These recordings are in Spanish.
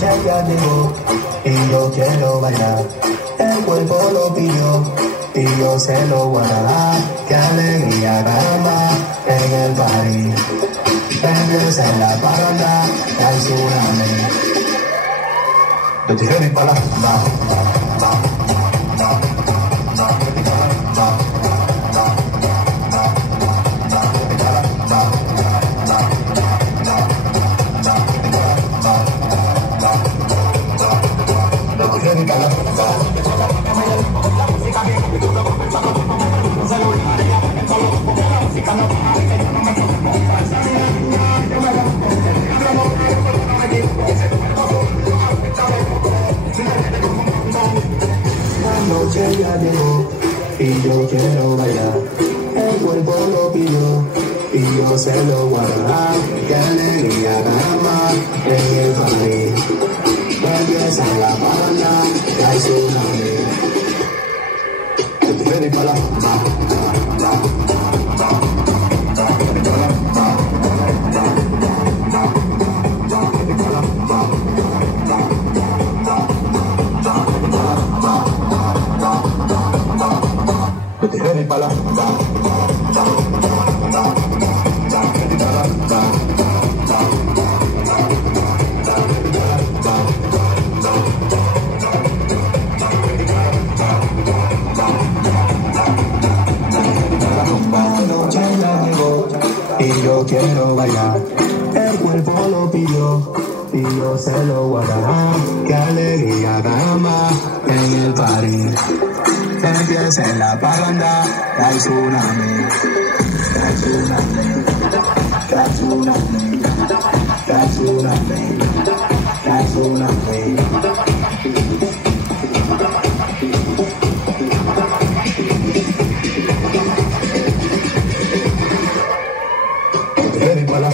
noche ya llegó y yo quiero bailar. El cuerpo lo pidió y yo se lo voy a dar. Qué alegría, caramba, en el party. Empieza en la parranda, hay tsunami. Yo te ready para la La noche ya llegó y yo quiero bailar. El cuerpo lo pidió y yo se lo voy a dar. Qué alegría, caramba, en el party. Empieza la parranda, hay tsunami. Estoy ready para la Estoy ready para la noche ya llegó y yo quiero bailar. El cuerpo lo pidió y yo se lo voy a dar. Qué alegría, caramba, en el party. Empieza en la parranda, hay tsunami. Hay tsunami. Hay tsunami. Hay tsunami. Hay tsunami. Ready para la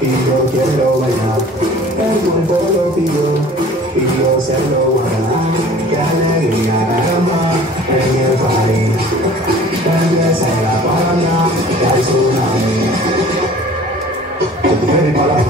Y yo quiero bailar, el cuerpo lo pidió y yo se lo voy a dar. Qué alegría, caramba, en el party. Empieza la parranda, el tsunami. Ven para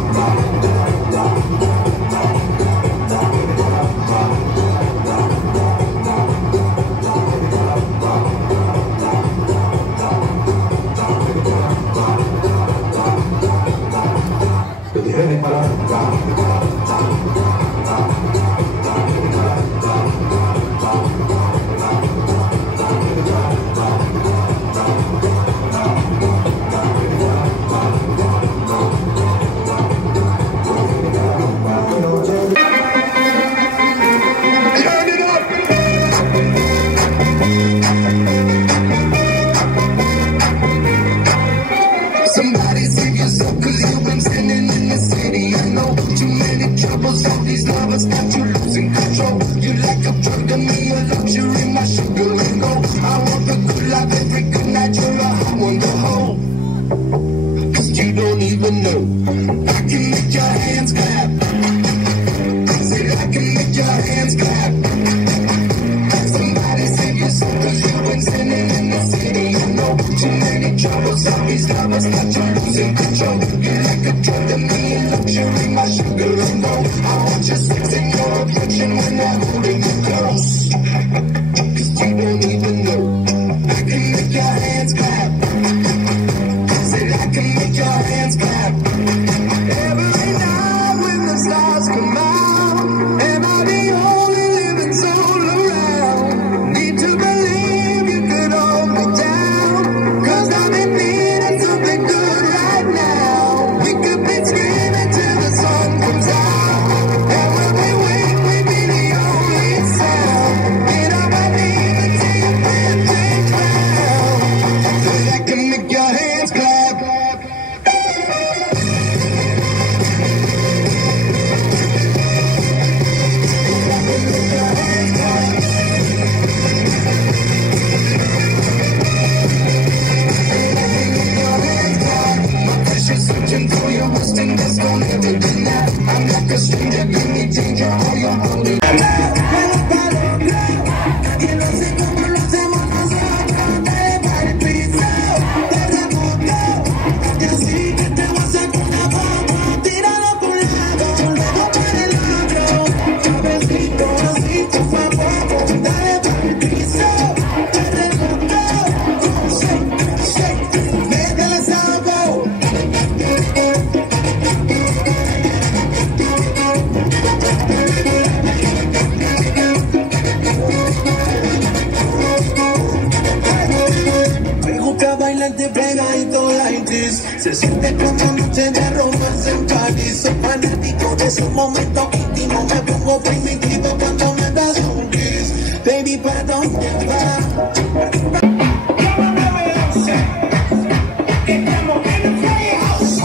se siente como noche de romance en París. Soy fanático de esos momentos íntimos. Me pongo primitivo cuando me das un kiss. Baby, ¿para dónde vas? Estamos en el playhouse.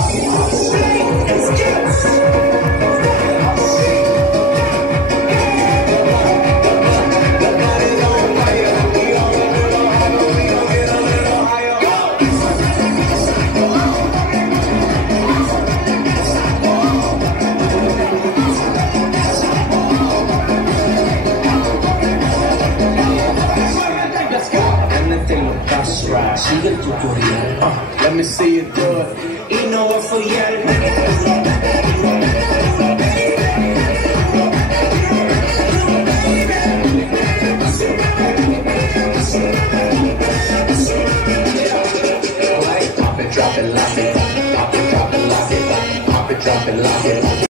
right. Sigue el tutorial. Let me see you do it. Y no va a fallar. Pop it, drop it, lock it. Pop it, drop it, lock it. Pop it, drop it, lock it.